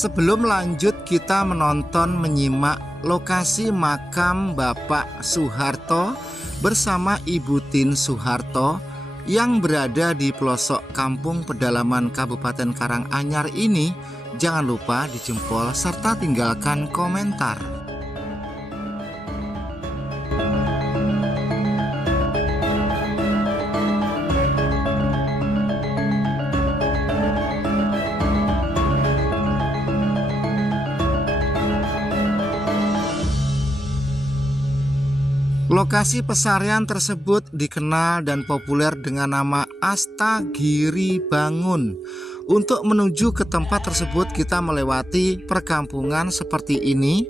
Sebelum lanjut kita menyimak lokasi makam Bapak Soeharto bersama Ibu Tin Soeharto yang berada di pelosok kampung pedalaman Kabupaten Karanganyar ini. Jangan lupa dijempol serta tinggalkan komentar. Lokasi pesarian tersebut dikenal dan populer dengan nama Astagiribangun. Untuk menuju ke tempat tersebut kita melewati perkampungan seperti ini.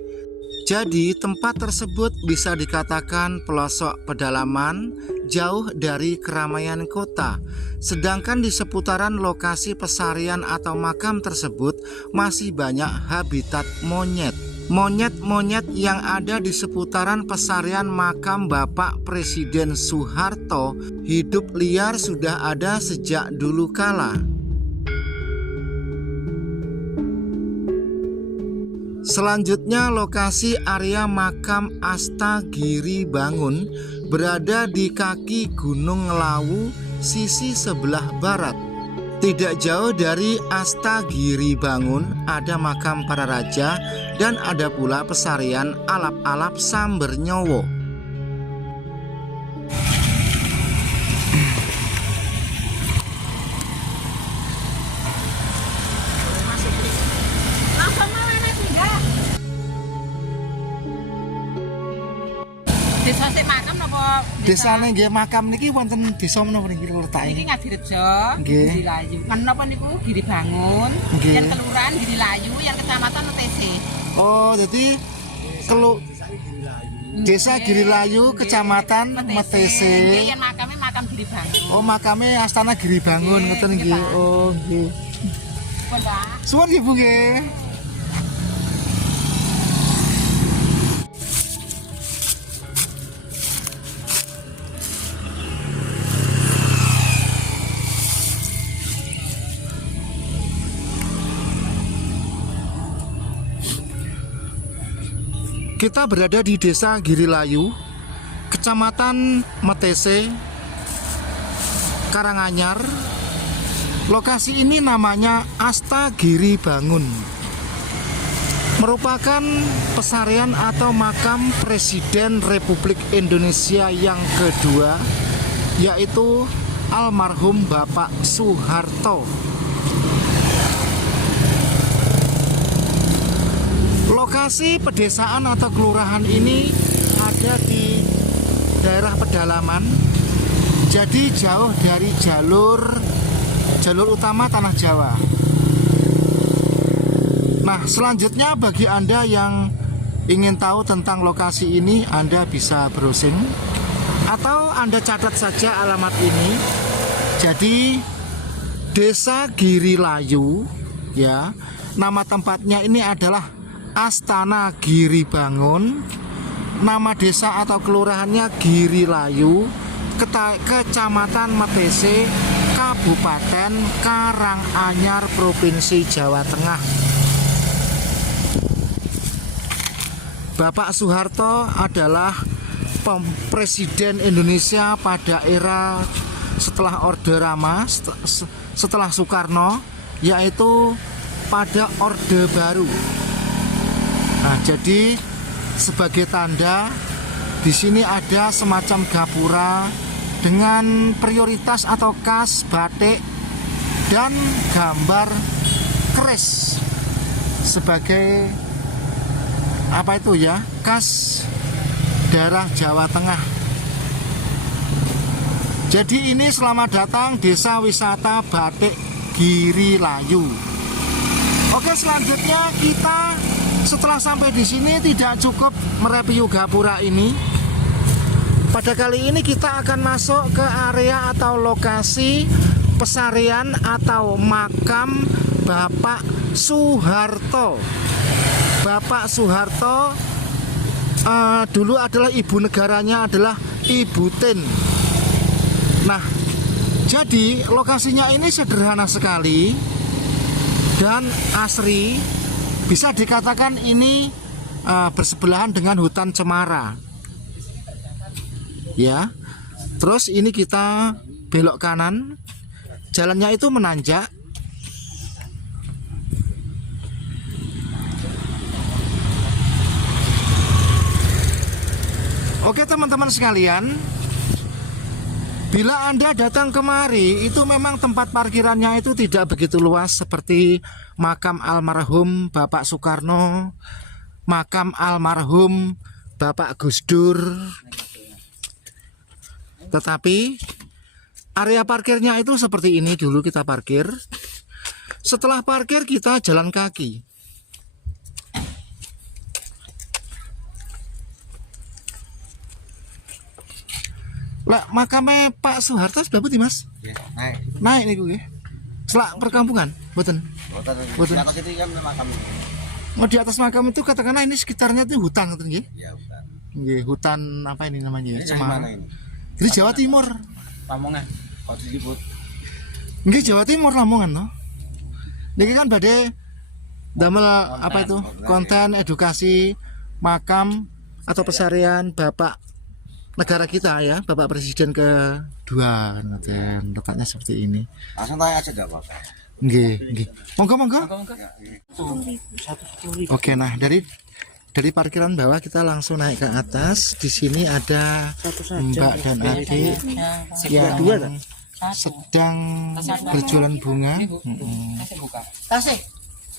Jadi tempat tersebut bisa dikatakan pelosok pedalaman, jauh dari keramaian kota. Sedangkan di seputaran lokasi pesarian atau makam tersebut masih banyak habitat monyet. Monyet-monyet yang ada di seputaran pesarian makam Bapak Presiden Soeharto hidup liar sudah ada sejak dulu kala. Selanjutnya lokasi area makam Astagiribangun berada di kaki Gunung Lawu sisi sebelah barat. Tidak jauh dari Astagiribangun ada makam para raja dan ada pula pesarian alap-alap Sambernyowo. Desa sik makam napa? Desane nggih makam niki wonten desa menapa niki letake? Iki Ngadirejo, Nggih. Girilayu. Menapa niku Giribangun, Nggih. yang kelurahan Girilayu, yang kecamatan Metese. Oh, jadi Desa Girilayu, Kecamatan Metese. Yang makamnya makam Giribangun. Oh, makamnya Astana Giribangun ngoten nggih. Oh, nggih. Pun, Pak. Suwun Ibu nggih. Kita berada di Desa Girilayu, Kecamatan Metese, Karanganyar. Lokasi ini namanya Astagiribangun. Merupakan pesarian atau makam Presiden Republik Indonesia yang kedua, yaitu almarhum Bapak Soeharto. Lokasi pedesaan atau kelurahan ini ada di daerah pedalaman, jadi jauh dari jalur utama Tanah Jawa. Nah, selanjutnya bagi Anda yang ingin tahu tentang lokasi ini, Anda bisa browsing atau Anda catat saja alamat ini. Jadi Desa Girilayu, ya, nama tempatnya ini adalah Astana Giribangun. Nama desa atau kelurahannya Girilayu, Kecamatan Metese, Kabupaten Karanganyar, Provinsi Jawa Tengah. Bapak Soeharto adalah Presiden Indonesia pada era setelah Orde Lama, setelah Soekarno, yaitu pada Orde Baru. Nah, jadi sebagai tanda di sini ada semacam gapura dengan prioritas atau khas batik dan gambar keris sebagai apa itu ya, khas daerah Jawa Tengah. Jadi ini selamat datang Desa Wisata Batik Girilayu. Oke, selanjutnya kita setelah sampai di sini tidak cukup mereview gapura ini. Pada kali ini kita akan masuk ke area atau lokasi pesarian atau makam Bapak Soeharto. Bapak Soeharto dulu adalah ibu negaranya adalah Ibu Tin. Nah, jadi lokasinya ini sederhana sekali dan asri. Bisa dikatakan ini bersebelahan dengan hutan cemara. Ya. Terus ini kita belok kanan. Jalannya itu menanjak. Oke teman-teman sekalian, bila Anda datang kemari, itu memang tempat parkirannya itu tidak begitu luas seperti makam almarhum Bapak Soekarno, makam almarhum Bapak Gus Dur. Tetapi area parkirnya itu seperti ini. Dulu kita parkir. Setelah parkir kita jalan kaki. Lah makamnya Pak Soeharto sudah putih Mas? Ya, naik. Naik nih gue. Selak perkampungan, boten. Boten. Di atas itu kan makam. Mau di atas makam itu katakanlah ini sekitarnya itu hutan, gitu nggih? Ya, hutan. Nggih, hutan apa ini namanya? Ini dari Cemara. mana ini? Dari Jawa Timur. Lamongan. Kok disebut? Nggih, Jawa Timur Lamongan toh. Niki kan badhe damel apa itu? Konten edukasi makam atau pesarian Bapak negara kita ya, Bapak Presiden kedua, dan letaknya seperti ini. Langsung tanya aja enggak apa-apa. Nggih. Monggo. Oke, nah dari parkiran bawah kita langsung naik ke atas. Di sini ada Mbak dan adik yang sedang berjualan bunga. Tasih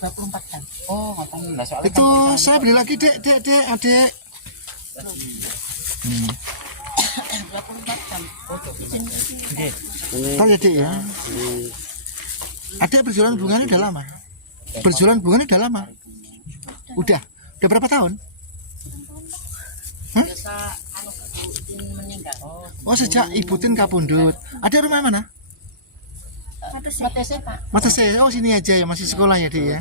24 jam. Oh, ngapain? Itu saya beli lagi, Dek, adik. 24 jam. Tahu ya, Dek ya. Adik berjualan bunga ini udah lama. Berjualan bunga ini udah lama. Udah berapa tahun? Hah? Oh, sejak Ibu Tin kapundhut. Ada rumah mana? Matese, Pak. Matese. Oh, sini aja ya, masih sekolah ya, Dek ya.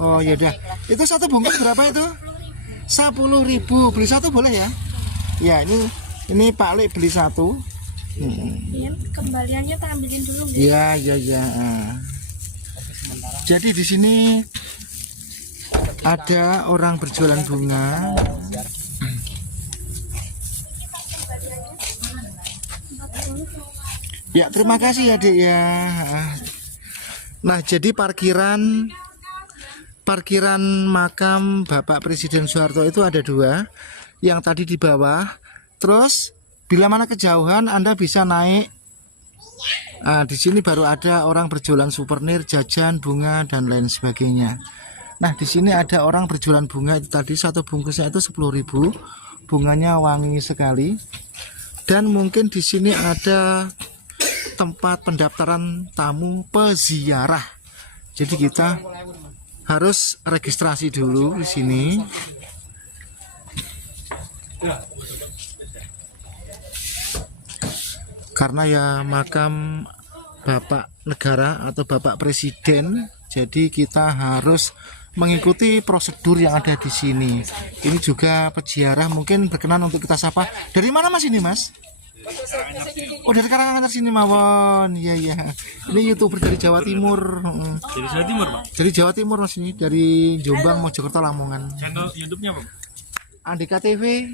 Oh, ya udah. Itu satu bungkus berapa itu? 10.000. Beli satu boleh ya? Ya, ini Pak Lek beli satu. Iya, kembaliannya tak ambilin dulu. Iya. Jadi di sini ada orang berjualan bunga. Ya, terima kasih ya, Dek ya. Nah, jadi parkiran makam Bapak Presiden Soeharto itu ada dua. Yang tadi di bawah. Terus bila mana kejauhan Anda bisa naik. Nah, di sini baru ada orang berjualan souvenir, jajan, bunga dan lain sebagainya. Nah, di sini ada orang berjualan bunga itu tadi satu bungkusnya itu 10.000. Bunganya wangi sekali. Dan mungkin di sini ada tempat pendaftaran tamu peziarah. Jadi kita harus registrasi dulu di sini. Karena ya makam Bapak Negara atau Bapak Presiden, jadi kita harus mengikuti prosedur yang ada di sini. Ini juga peziarah, mungkin berkenan untuk kita sapa. Dari mana Mas ini Mas? Oh, dari Karanganyar sini mawon. Iya. Ini YouTuber dari Jawa Timur. Dari Jawa Timur, Pak. Dari Jawa Timur Mas ini, dari Jombang, Mojokerto, Lamongan. Channel YouTube-nya, Pak. Andika TV,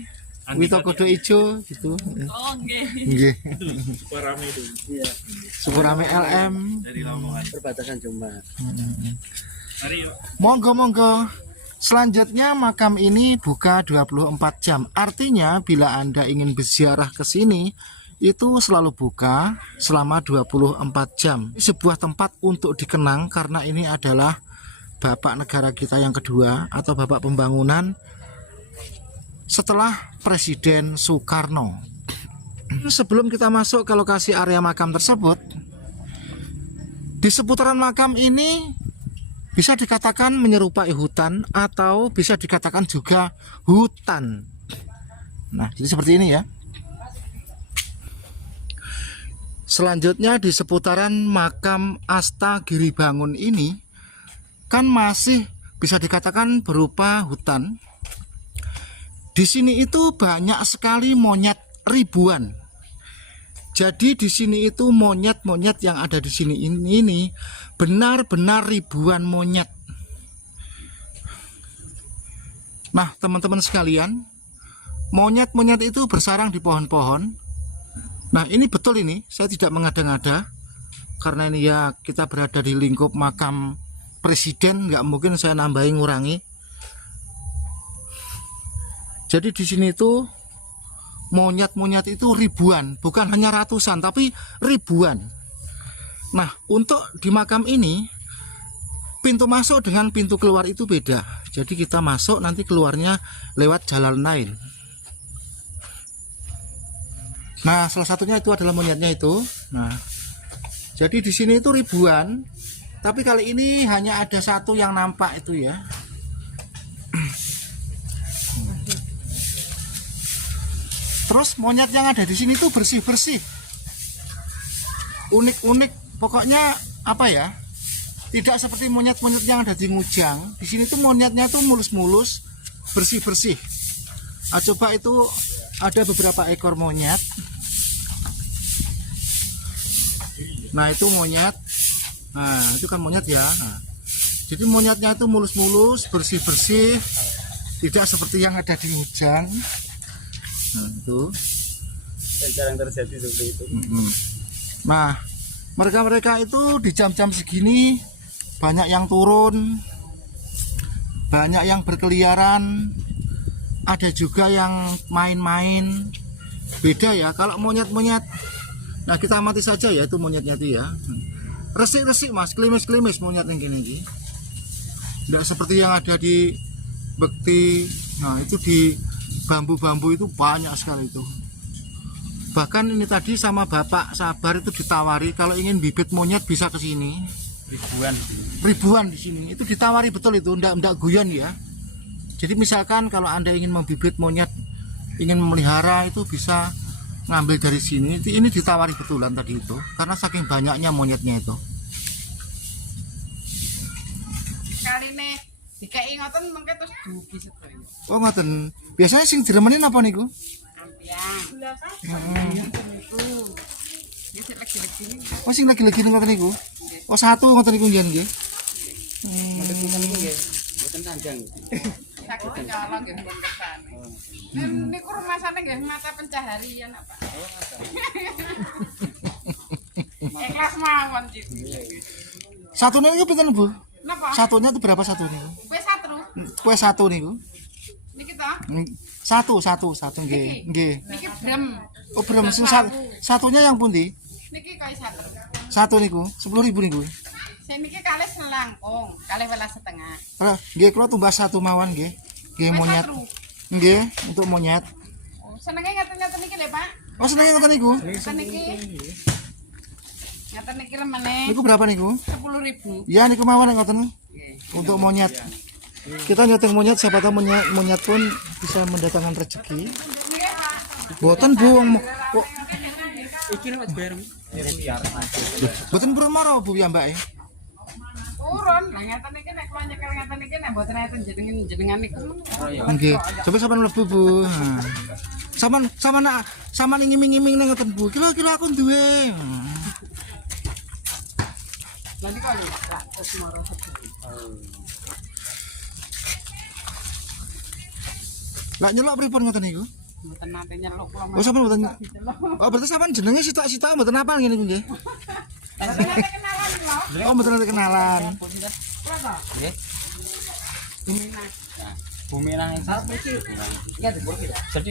Wito Kodo Ijo gitu. Oh, nggih. Nggih. Itu super rame itu. Iya. Sukurame LM. Dari Lamongan. Perbatasan Jombang. Mari yuk. Monggo. Selanjutnya makam ini buka 24 jam. Artinya bila Anda ingin berziarah ke sini itu selalu buka selama 24 jam. Sebuah tempat untuk dikenang karena ini adalah Bapak negara kita yang kedua atau Bapak pembangunan setelah Presiden Soekarno. Sebelum kita masuk ke lokasi area makam tersebut, di seputaran makam ini bisa dikatakan menyerupai hutan atau bisa dikatakan juga hutan. Nah, jadi seperti ini ya. Selanjutnya di seputaran makam Astagiribangun ini kan masih bisa dikatakan berupa hutan. Di sini itu banyak sekali monyet, ribuan. Jadi di sini itu monyet-monyet yang ada di sini ini benar-benar ribuan monyet. Nah, teman-teman sekalian, monyet-monyet itu bersarang di pohon-pohon. Nah, ini betul ini, saya tidak mengada-ngada. Karena ini ya kita berada di lingkup makam presiden, nggak mungkin saya nambahin ngurangi. Jadi di sini itu monyet-monyet itu ribuan, bukan hanya ratusan, tapi ribuan. Nah, untuk di makam ini pintu masuk dengan pintu keluar itu beda. Jadi kita masuk nanti keluarnya lewat jalan lain. Nah, salah satunya itu adalah monyetnya itu. Nah, jadi di sini itu ribuan, tapi kali ini hanya ada satu yang nampak itu ya. Terus monyet yang ada di sini tuh bersih-bersih, unik-unik, pokoknya apa ya? Tidak seperti monyet-monyet yang ada di Ngujang. Di sini tuh monyetnya tuh mulus-mulus, bersih-bersih. Nah, coba itu ada beberapa ekor monyet. Nah, itu monyet. Nah, itu kan monyet ya. Nah, jadi monyetnya itu mulus-mulus, bersih-bersih, tidak seperti yang ada di Ngujang. Nah, itu Jarang terjadi seperti itu. Nah, mereka itu di jam-jam segini banyak yang turun, banyak yang berkeliaran, ada juga yang main-main. Beda ya kalau monyet-monyet. Nah, kita amati saja ya itu monyetnya itu ya. Resik-resik mas, klimis-klimis monyet yang gini. Tidak seperti yang ada di Bekti. Nah, itu di bambu-bambu itu banyak sekali itu. Bahkan ini tadi sama Bapak Sabar itu ditawari kalau ingin bibit monyet bisa ke sini. Ribuan di sini. Itu ditawari betul itu, ndak guyon ya. Jadi misalkan kalau Anda ingin membibit monyet, ingin memelihara itu bisa ngambil dari sini. Ini ditawari betulan tadi itu karena saking banyaknya monyetnya itu. Kali ini dikai ngoten mengke terus dugi sedaya. Oh ngoten. Biasanya sing diremenin apa niku? Ampiang. Ini sik lagi-lagi ini. Oh sing lagi-lagi ngoten niku. Oh satu ngoten niku njen nggih. Mboten niku nggih. Mboten sanjang. Sakit nyolong nggih pun kesane. Niku rumasane nggih mata pencaharian apa? Ikhlas mawon gitu. Satunya niku pinten Bu? Napa? Satunya itu berapa satu niku? Wis satru. Kue satu niku. Niki to. Satu nggih. Nggih. Niki brem. Oh berem satunya yang pundi? Niki kaya satru. Satu niku 10.000 niku. Sing niki kalih selangkung, kalih 12,5. Nggih kula tumbas satu mawon nggih. Nggih Wis monyet. satru. Nggih, untuk monyet. Oh, senenge ngaten-ngaten niki lho, Pak. Oh senengnya ngoten niku. Ngaten niki. Ngaten niki remene Niku berapa niku? 10.000. Ya niku mawon ngoten. Untuk monyet. Kita nyeteng monyet, siapa tahu monyet pun bisa mendatangkan rezeki. Boten buang. Iki nek bareng. Boten burung maro Bu ya Mbak. Urun, lah ngaten niki nek kula nyekel ngaten niki nek mboten enten jenengan niku. Nggih. Coba sampean mlebu Bu. Nah. Sampean ngiming-ngiming nang ngoten Bu. Kira-kira aku duwe. Lah niku lho, Pak, terus maro. Lah nyelok pripun ngoten niku? Mboten nate nyeluk kula. Oh sampean mboten. Oh berarti sampean jenenge sitok-sitok mboten apal ngene niku nggih. Mboten nate kenalan kula. Oh mboten ada kenalan. Kula to? Nggih. Buminah. Jadi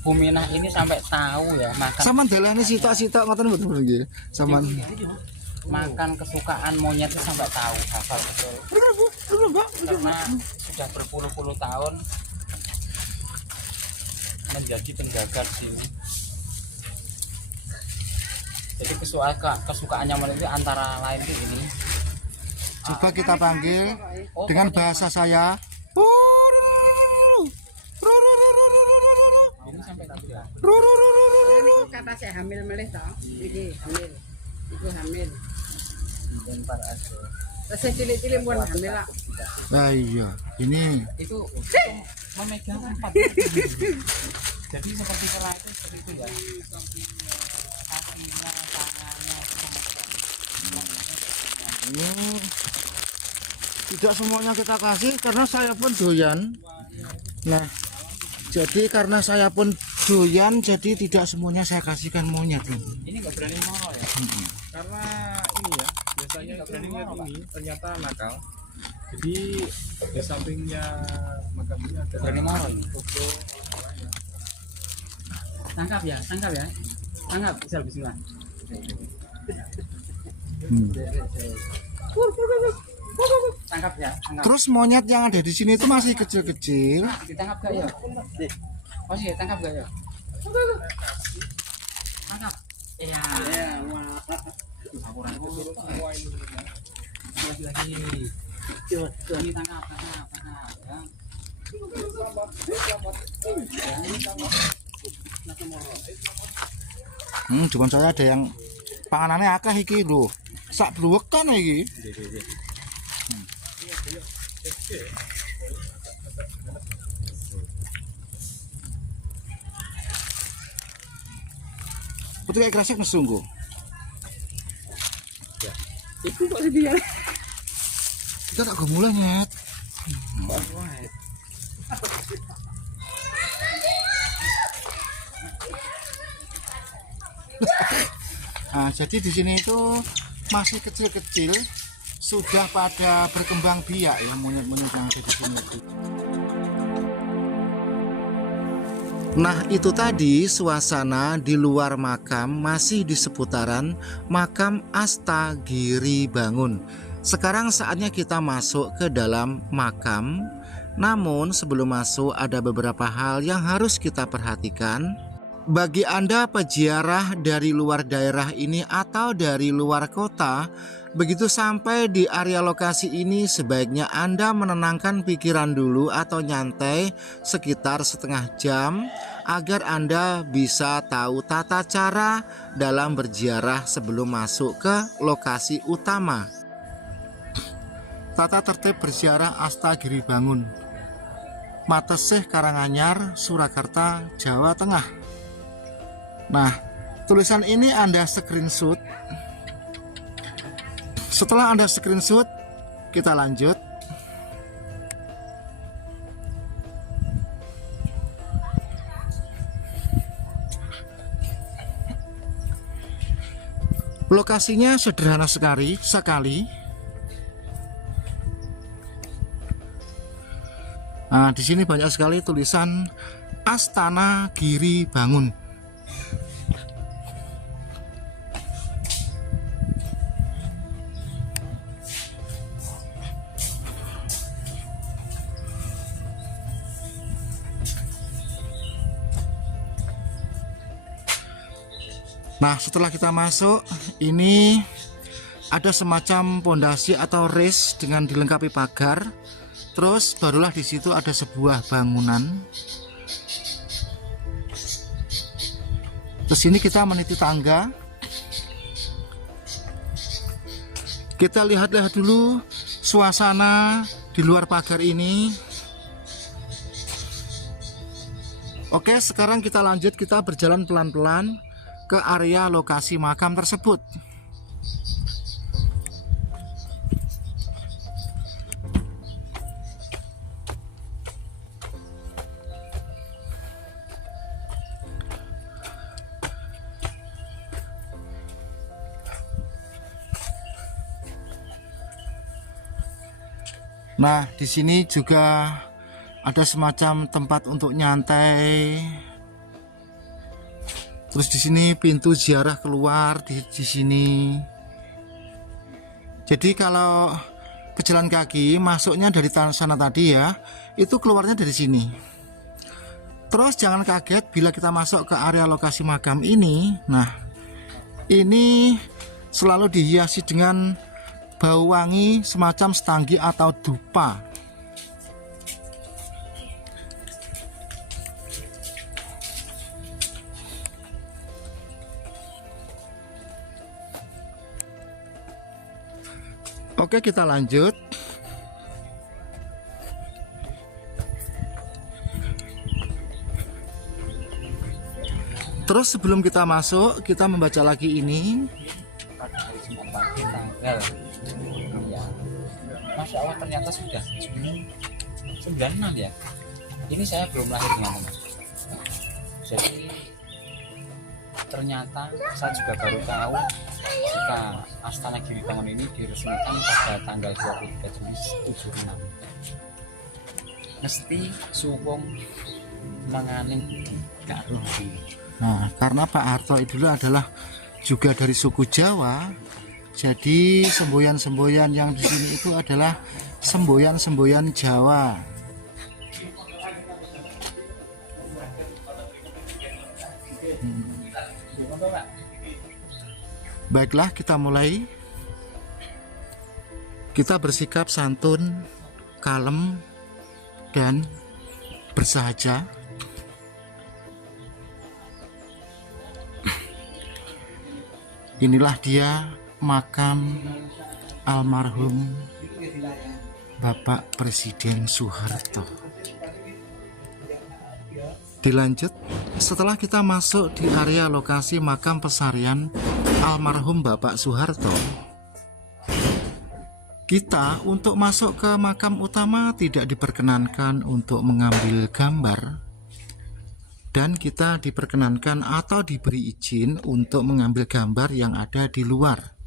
Buminah ini sampai tahu ya Sampean delehne sitok-sitok ngoten mboten nggih. Sampean makan kesukaan monyet itu sampai tahu hafal betul. Karena sudah berpuluh-puluh tahun menjadi penjaga di sini. Jadi kesukaannya monyet itu antara lain itu ini. coba kita panggil dengan bahasa saya. Ini sampai tahu ya. Niku kata saya hamil melih to. Iki hamil. Iku hamil. Dan para ada. Terus cilik-cilik pun hamil lah. Nah iya, ini Itu memegang 4. Jadi seperti pola itu seperti itu ya. Kakinya, tangannya, tidak semuanya kita kasih karena saya pun doyan. Nah, jadi karena saya pun doyan, jadi tidak semuanya saya kasihkan monyet ini. Ini nggak berani moro ya? Karena ini ya, biasanya itu monyet ini ternyata nakal. Jadi di sampingnya makam ini ada Berani moro ini. foto. Tangkap ya, tangkap ya. Tangkap, bismillah. Tangkap ya, tangkap. Terus monyet yang ada di sini itu masih kecil-kecil. Ditangkap gak ya? Oh sih, tangkap gak ya? Tangkap. Iya. Lagi. Ini tangkap ya. Cuman saya ada yang panganannya akeh iki lho. Sak bluwekan iki. Betul kayak gresik nesungguh. Itu kok dia. Kita tak gemulai nyet. Nah, jadi di sini itu masih kecil-kecil, sudah pada berkembang biak ya monyet-monyet yang ada di sini itu. Nah, itu tadi suasana di luar makam, masih di seputaran makam Astagiri Bangun. Sekarang saatnya kita masuk ke dalam makam. Namun sebelum masuk ada beberapa hal yang harus kita perhatikan. Bagi Anda peziarah dari luar daerah ini atau dari luar kota, begitu sampai di area lokasi ini sebaiknya Anda menenangkan pikiran dulu atau nyantai sekitar setengah jam agar Anda bisa tahu tata cara dalam berziarah sebelum masuk ke lokasi utama. Tata tertib berziarah Astagiri Bangun, Matesih, Karanganyar, Surakarta, Jawa Tengah. Nah, tulisan ini Anda screenshot. Setelah Anda screenshot, kita lanjut. Lokasinya sederhana sekali. Nah, di sini banyak sekali tulisan Astana Giri Bangun. Nah, setelah kita masuk, ini ada semacam pondasi atau res dengan dilengkapi pagar. Terus barulah di situ ada sebuah bangunan. Terus ini kita meniti tangga. Kita lihat-lihat dulu suasana di luar pagar ini. Oke, sekarang kita lanjut, kita berjalan pelan-pelan ke area lokasi makam tersebut. Nah, di sini juga ada semacam tempat untuk nyantai. Terus di sini pintu ziarah keluar di sini. Jadi kalau pejalan kaki masuknya dari sana tadi ya, itu keluarnya dari sini. Terus jangan kaget bila kita masuk ke area lokasi makam ini. Nah, ini selalu dihiasi dengan bau wangi semacam setanggi atau dupa. Oke, kita lanjut. Terus sebelum kita masuk, kita membaca lagi ini. Masya Allah, ternyata sudah 96 ya. Ini saya belum lahir teman-teman. Jadi ternyata saya juga baru tahu jika Astana Giri Bangun ini diresmikan pada tanggal 23 Juli 76. Mesti suwung menganing gak rugi. Nah, karena Pak Harto dulu adalah juga dari suku Jawa, jadi semboyan-semboyan yang di sini itu adalah semboyan-semboyan Jawa. Baiklah, kita mulai. Kita bersikap santun, kalem, dan bersahaja. Inilah dia makam almarhum Bapak Presiden Soeharto. Dilanjut, setelah kita masuk di area lokasi makam pesarian almarhum Bapak Soeharto, kita untuk masuk ke makam utama tidak diperkenankan untuk mengambil gambar, dan kita diperkenankan atau diberi izin untuk mengambil gambar yang ada di luar.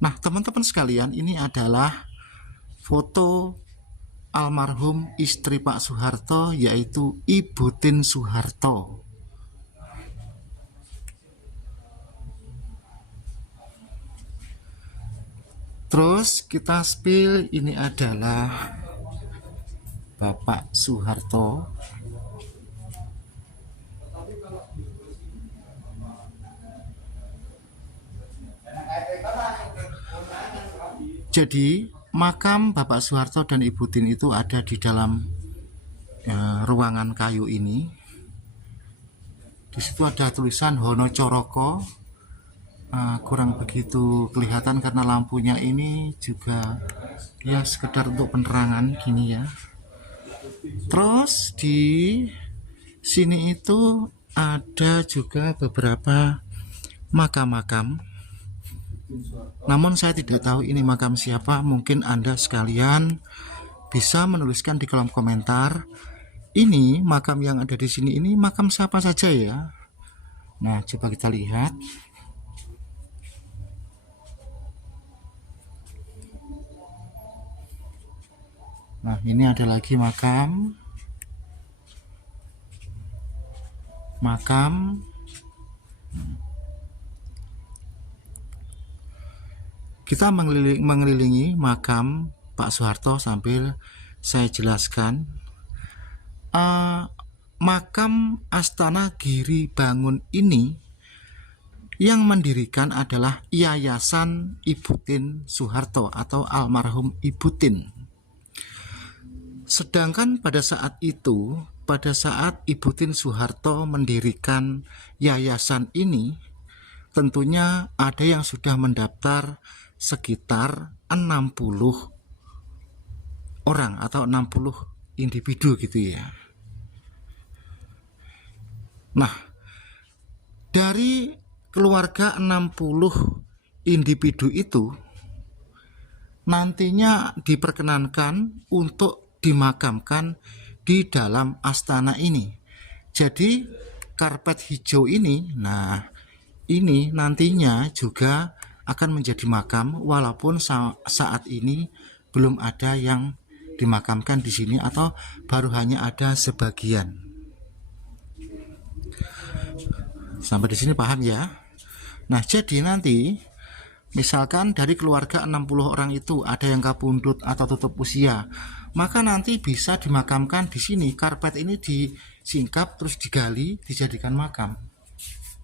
Nah, teman-teman sekalian, ini adalah foto almarhum istri Pak Soeharto, yaitu Ibu Tien Soeharto. Terus kita spill, ini adalah Bapak Soeharto. Jadi makam Bapak Soeharto dan Ibu Tien itu ada di dalam ruangan kayu ini. Di situ ada tulisan Hono Coroko. Kurang begitu kelihatan karena lampunya ini juga ya sekedar untuk penerangan gini ya. Terus di sini itu ada juga beberapa makam-makam. Namun saya tidak tahu ini makam siapa. Mungkin Anda sekalian bisa menuliskan di kolom komentar, ini makam yang ada di sini ini makam siapa saja ya. Nah, coba kita lihat. Nah, ini ada lagi makam. Kita mengelilingi makam Pak Soeharto sambil saya jelaskan. Makam Astana Giri Bangun ini yang mendirikan adalah Yayasan Ibu Tien Soeharto atau almarhum Ibu Tien. Sedangkan pada saat itu, pada saat Ibu Tien Soeharto mendirikan yayasan ini, tentunya ada yang sudah mendaftar sekitar 60 orang atau 60 individu gitu ya. Nah, dari keluarga 60 individu itu nantinya diperkenankan untuk dimakamkan di dalam astana ini. Jadi karpet hijau ini, nah ini nantinya juga akan menjadi makam, walaupun saat ini belum ada yang dimakamkan di sini atau baru hanya ada sebagian. Sampai di sini paham ya? Nah, jadi nanti misalkan dari keluarga 60 orang itu ada yang kapundhut atau tutup usia, maka nanti bisa dimakamkan di sini. Karpet ini disingkap terus digali dijadikan makam.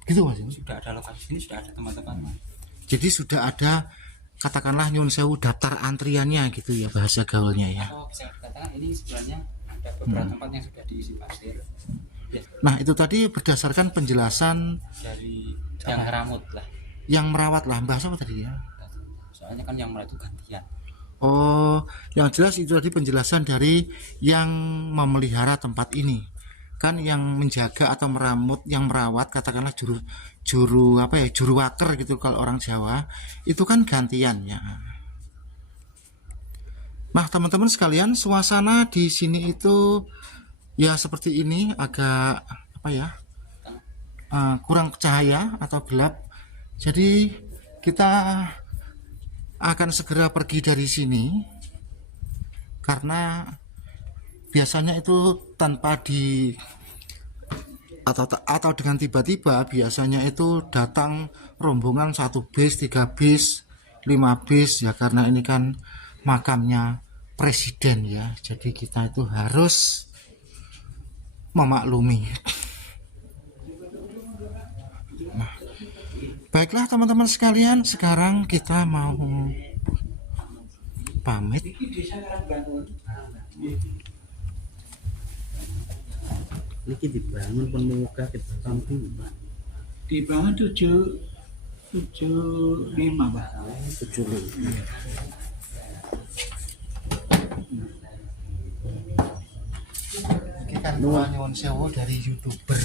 Gitu Mas. Sudah ada lokasi ini, sudah ada teman-teman. Jadi sudah ada, katakanlah nyun sewu, daftar antriannya gitu ya bahasa gaulnya ya. Atau bisa dikatakan ini sebenarnya ada beberapa tempat yang sudah diisi pasir. Nah, itu tadi berdasarkan penjelasan Dari yang ngeramut lah. yang merawat lah, bahasa apa tadi ya? Soalnya kan yang merawat itu gantian. Oh, yang jelas itu tadi penjelasan dari yang memelihara tempat ini. Kan yang menjaga atau meramut, yang merawat, katakanlah juru waker gitu kalau orang Jawa, itu kan gantian ya. Nah, teman-teman sekalian, suasana di sini itu ya seperti ini, agak apa ya, kurang cahaya atau gelap. Jadi kita akan segera pergi dari sini karena biasanya itu tanpa di atau dengan tiba-tiba biasanya itu datang rombongan 1 bis, 3 bis, 5 bis ya, karena ini kan makamnya presiden ya, jadi kita itu harus memaklumi. Nah, baiklah teman-teman sekalian, sekarang kita mau pamit. Niki dibangun pun muka kita kampung, Pak. Dibangun 75 Pak. 75. Ini kan nyuwun sewu dari YouTuber.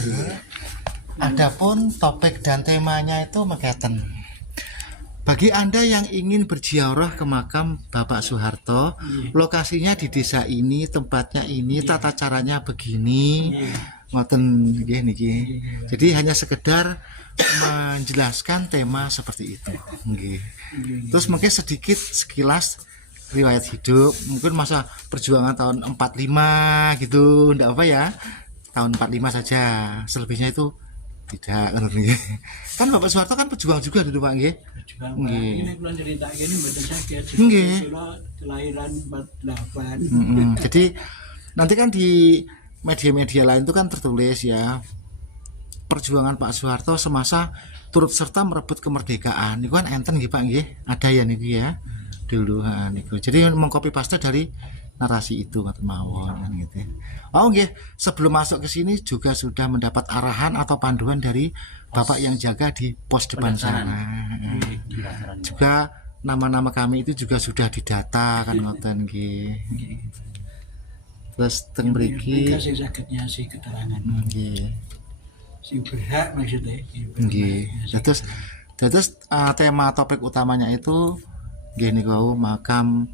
Adapun topik dan temanya itu mekaten. Bagi Anda yang ingin berziarah ke makam Bapak Soeharto, lokasinya di desa ini, tempatnya ini, tata caranya begini, ngoten nggih niki. Jadi hanya sekedar menjelaskan tema seperti itu. Nggih. Terus mungkin sedikit sekilas riwayat hidup, mungkin masa perjuangan tahun 45 gitu, enggak apa ya. Tahun 45 saja. Selebihnya itu tidak, kan Bapak Soeharto kan pejuang juga dulu Pak nggih. Ini kalau cerita gini mboten saged. Nggih. Kelahiran 48. Jadi nanti kan di media-media lain itu kan tertulis ya, perjuangan Pak Soeharto semasa turut serta merebut kemerdekaan. Itu kan enten nggih Pak nggih. Ada ya niki ya. Dulu niku. Jadi mengcopy paste dari narasi itu kata mawon kan gitu. Oh nggih, sebelum masuk ke sini juga sudah mendapat arahan atau panduan dari Bapak yang jaga di pos depan sana. Juga nama-nama kami itu juga sudah didata kan ngoten nggih. Terus teng mriki Kasih saged nyasi keterangan. nggih. Sing berhak maksudnya. Nggih. Terus tema topik utamanya itu nggih niku makam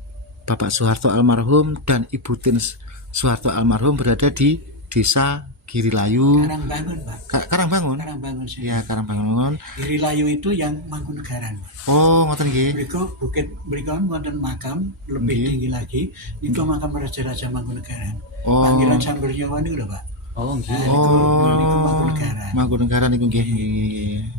Bapak Soeharto almarhum dan Ibu Tin Soeharto almarhum berada di Desa Girilayu. Karangbangun Pak. Karangbangun. Karangbangun sih. Ya, Karangbangun. Girilayu itu yang Mangkunegaran. Oh, ngoten nggih. Mereka wonten makam lebih Nggih. tinggi lagi. Itu makam Raja-Raja Mangkunegaran. Oh. Panggilan Samberjawa niku lho Pak. Oh, nggih. Niku Mangkunegaran. Mangkunegaran niku nggih. Nggih.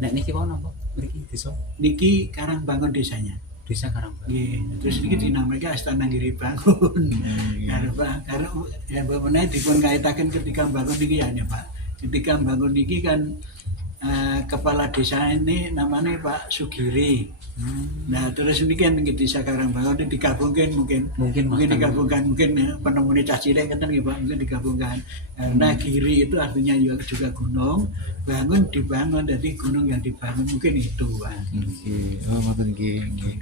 Nek niki wau napa? Mriki desa. Niki Karangbangun desanya. Desa Karangbangun. Nggih, terus niki dinamai Astana Giribangun. Karena Pak, karena ya bagaimana dipun kaitaken ketika bangun niki ya Pak. Ketika bangun niki kan kepala desa ini namanya Pak Sugiri. Nah, terus niki kan di desa Karangbangun itu digabungkan mungkin digabungkan penemunya cah cilik kan nggih Pak, mungkin digabungkan. Karena Giri itu artinya juga gunung, dibangun jadi gunung yang dibangun mungkin itu Pak. Nggih. Oh, ngoten nggih. Nggih.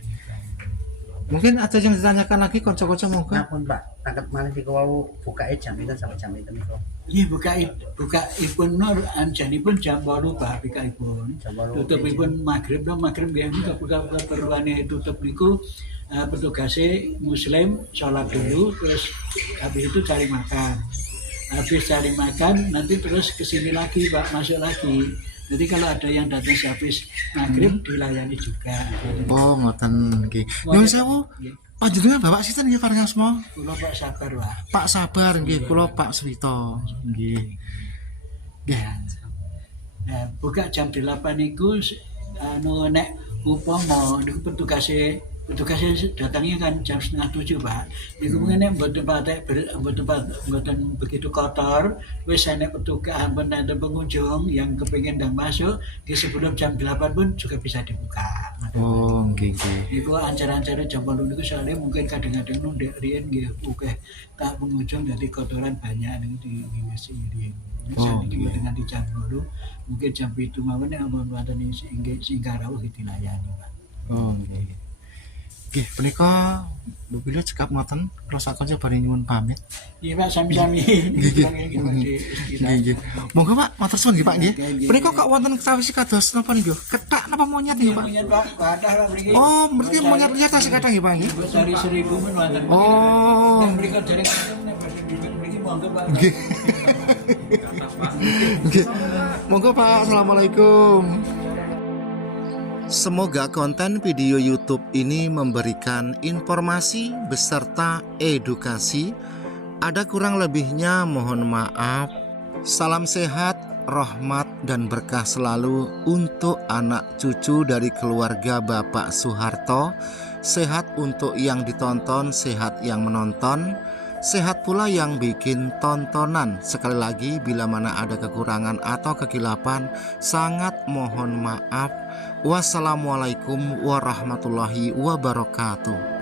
Mungkin ada yang ditanyakan lagi konco-konco monggo. Ngapun Pak, tangkep malih niku wau bukae jam itu sampai jam itu niku. Iya bukaipun nur anjanipun jam 8 Pak bukaipun. Jam 8. Tutupipun maghrib ya buka perluane tutup niku petugasnya muslim sholat dulu terus habis itu cari makan. Habis cari makan nanti terus kesini lagi Pak, masuk lagi. Jadi kalau ada yang datang habis maghrib dilayani juga. Oh, ngoten nggih. Nyuwun sewu. Panjenengan Bapak sinten nggih parangasma? Kula Pak sabar Pak. Pak Sabar nggih, kula Pak Swito nggih. Nggih. Nah, buka jam 8 niku nek upama niku petugasnya datangnya kan jam 6:30 Pak. Niku mungkin nek mboten begitu kotor, wis nek petugas ampun ada pengunjung yang kepengin ndang masuk di sebelum jam 8 pun juga bisa dibuka. Oh, nggih nggih. Niku ancar-ancare jam 8 niku soalnya mungkin kadang-kadang ndek riyen nggih akeh tak pengunjung dari kotoran banyak niku di Mesir riyen. Oh, Saat ini dengan di jam 8 mungkin jam 7 mawon nek ampun wonten sing karawuh dilayani Pak. Oh, nggih. Nggih, punika Bu Bilih cekap ngoten, kula sakon bari nyuwun pamit. Iya Pak, sami-sami. Nggih. Monggo Pak, matur suwun nggih Pak nggih. Punika kok wonten sawise kados napa niku? Ketak napa monyet nggih Pak? Monyet Pak, wadah Pak mriki. Oh, berarti monyet lihat tasih kathah nggih Pak nggih. Dari 1000 men wonten. Oh. Mriki dereng mriki monggo Pak. Nggih. Kata Pak. Nggih. Monggo Pak, assalamualaikum. Semoga konten video YouTube ini memberikan informasi beserta edukasi. Ada kurang lebihnya mohon maaf. Salam sehat, rahmat dan berkah selalu untuk anak cucu dari keluarga Bapak Soeharto. Sehat untuk yang ditonton, sehat yang menonton, sehat pula yang bikin tontonan. Sekali lagi, bila mana ada kekurangan atau kekilapan, sangat mohon maaf. Wassalamualaikum warahmatullahi wabarakatuh.